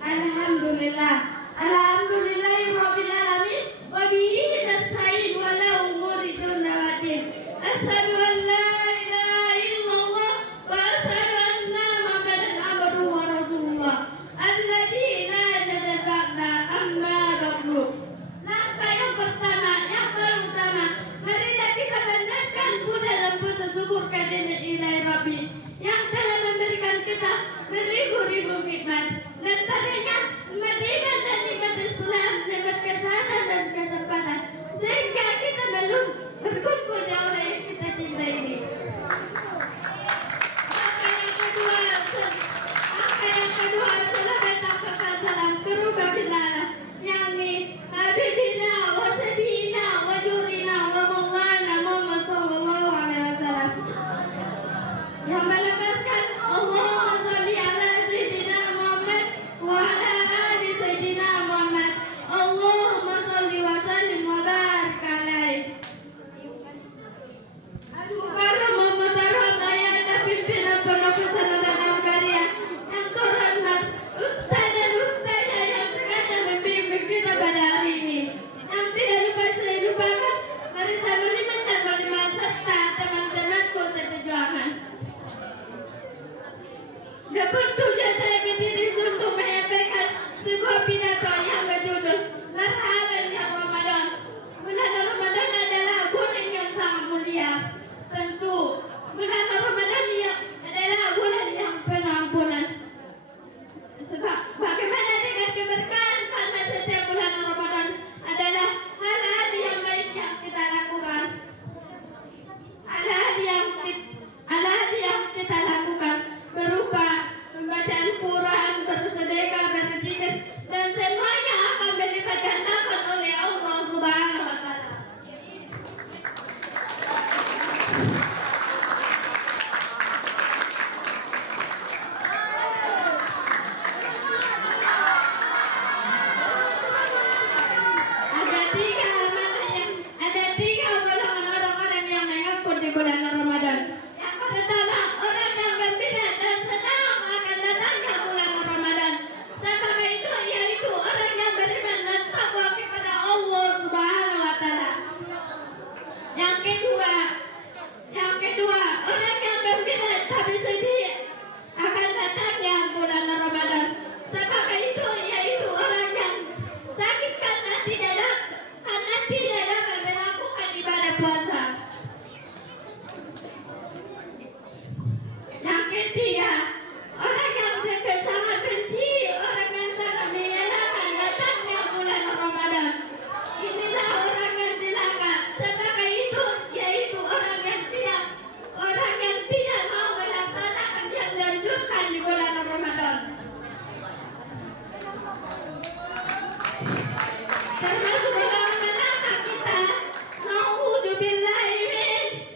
Alhamdulillah. Alhamdulillahirabbil alamin wa bihi nasta'in wa la umuri dunya. Asyhadu an la ilaha illallah wa asyhadu anna Muhammadan abduhu wa rasulullah. Alladzi la ilaha ba'da amma ba'du. Langkah yang pertama, yang pertama, marilah kita panjatkan puja dan puja syukur kepada Ilahi Rabbi yang telah memberikan kita beribu-ribu nikmat. Dan tadinya nikmat dan nikmat Islam, nikmat kesehatan dan kesempatan, sehingga kita belum berkumpul di aula yang kita cinta ini. Angka yang kedua adalah datang kepada salam kerubah binala, yakni Habibina wa Sayyidina wa Jurina wa Maulana Muhammad sallallahu alaihi wasallam, yang melambangkan Allahumma sholli ala Sayyidina Muhammad wa ala ali Sayyidina Muhammad. Allahumma sholli wa sallim wa barik alaihi. Al-Mukarram Muhammad Ayah dan pimpinan pondok pesantren Al-Qaryah yang terhormat, Ustaz dan Ustazah yang sengaja membimbing kita pada hari ini, yang tidak lupa saya lupakan, mari saya meminta berlima serta teman-temanku seperjuangan. Dapat tugas saya berdiri untuk menyampaikan sebuah pidato yang berjudul Marhaban ya Ramadan. Bulan Ramadan adalah bulan yang sangat mulia. Tentu bulan Ramadan adalah bulan yang penuh ampunan. Sebab bagaimana dengan keberkahan, karena setiap bulan Ramadan adalah hal-hal yang baik yang kita lakukan. Hal-hal yang kita lakukan berupa membaca Al-Quran, bersedekah, berzikir, dan semuanya akan dilipat gandakan oleh Allah Subhanahu wa Ta'ala. Ada tiga golongan orang-orang yang mengaku di bulan Ramadan. Yang pertama, orang yang gembira dan senang akan datangnya bulan Ramadan. Sebagai itu, yaitu orang yang beriman dan takwa kepada Allah Subhanahu wa Ta'ala. Yang kedua, orang yang gembira tapi sedih akan datangnya bulan Ramadan. Sebagai itu, yaitu orang yang sakit karena tidak dapat melakukan ibadah puasa. Yang ketiga, orang yang sangat benci, orang yang sangat menyalahkan datangnya bulan Ramadan. Inilah orang yang celaka. Sebagai itu, yaitu orang yang tidak mau melaksanakan yang dianjurkan di bulan Ramadan. Termasuk golongan apa kita? Na'udzubillahi min.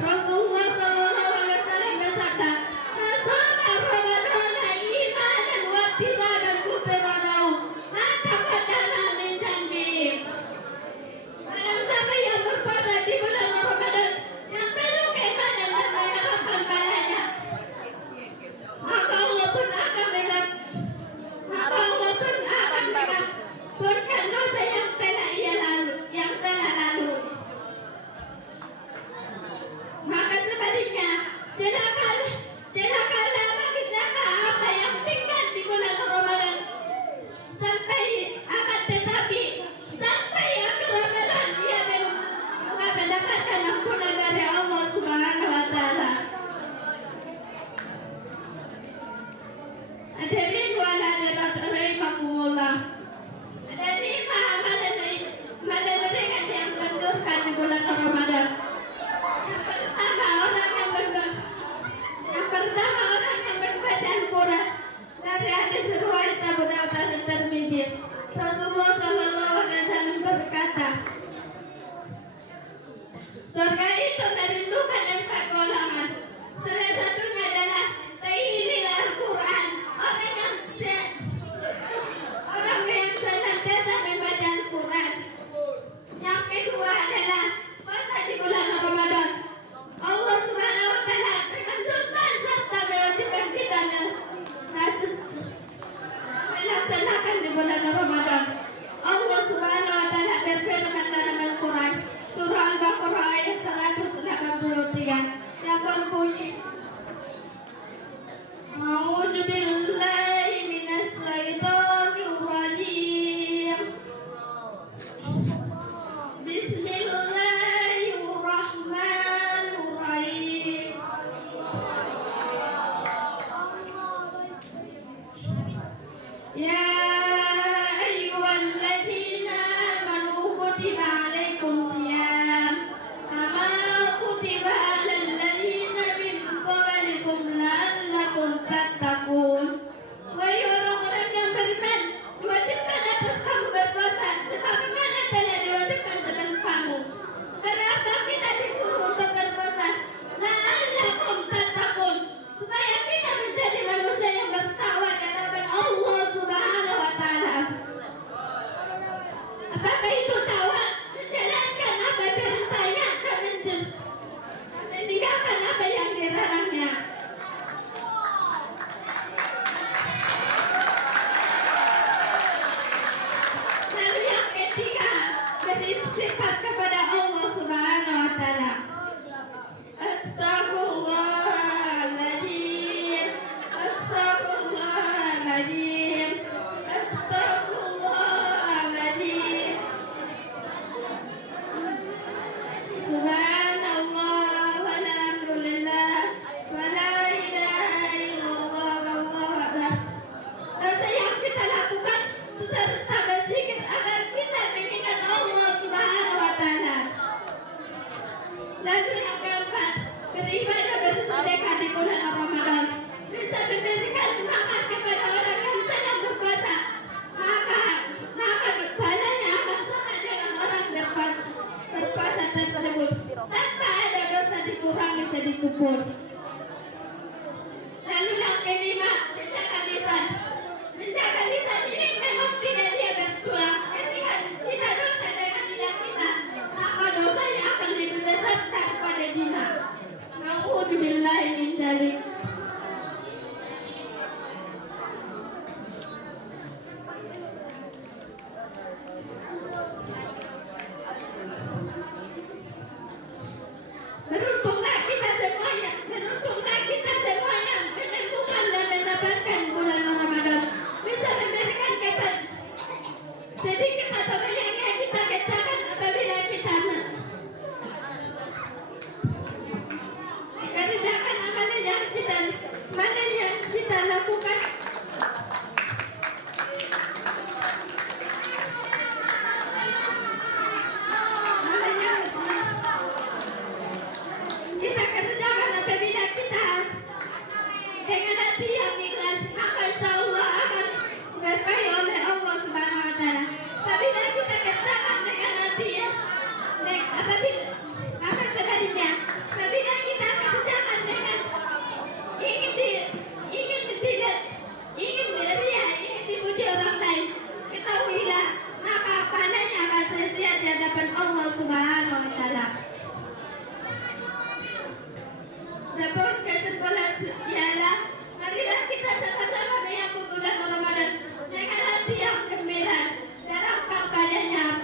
Rasulullah sallallahu alaihi wasallam bersabda, "Man shoma Ramadan imanan wa ihtisaban ghufira lahu ma taqaddama min dhanbihi." Barang siapa yang berpuasa di bulan Ramadan yang penuh keimanan dan mengharapkan pahalanya, maka Allah pun akan mengampunkan dosa yang telah lalu. Maka sebaliknya, celakalah bagi siapa apa yang tinggal di bulan Ramadan sampai akhir Ramadan dia belum mendapatkan ampunan dari Allah Subhanahu wa Ta'ala. Hadirin wa hadirat rahimakumullah. Ada 5 amalan yang dianjurkan di bulan Ramadan. Yang pertama orang yang membaca Al-Quran. Dari hadis riwayat Abu Dawud dan Tirmidzi, Rasulullah sallallahu alaihi wasallam berkata, surga itu merindukan 4 golongan. Salah satunya adalah tahilil Al-Quran, orang yang senantiasa membaca Al-Quran. Yang kedua adalah puasa di bulan Ramadan. Lalu yang keempat, beribadah bersedekah di bulan Ramadan bisa memberikan semangat kepada orang yang sedang berpuasa. Maka pahalanya akan sama dengan orang berpuasa tersebut tanpa ada dosa dikurangi sedikit pun. Lalu yang kelima, menjaga lisan. Menjaga lisan ini memang tidak dia bertulang. Ketika kita dosa dengan lidah kita, maka dosanya akan lebih besar daripada zina. Na'udzubillahi min dzalik. Beruntunglah kita semuanya menemukan dan mendapatkan bulan Ramadan, bisa memberikan kepada sedikit atau banyak yang kita kerjakan apabila kita kerjakan amalan yang kita lakukan. Kita kerjakan apabila kita dengan hati yang ikhlas, maka insya Allah akan diberkahi oleh Allah Subhanahu Wa Taala. Apabila kita kerjakan dengan hati yang maka sebaliknya, apabila kita kerjakan dengan ingin beria, ingin dipuji orang lain, ketahuilah maka pahalanya akan sia-sia di hadapan Allah Subhanahu Wa Taala. Namun kesimpulan ialah, marilah kita sama-sama menyambut bulan Ramadan dengan hati yang gembira dan lapang padanya,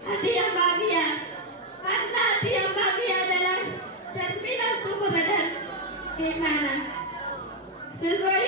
hati yang bahagia, karena hati yang bahagia adalah cerminan syukur dan keimanan. Sesuai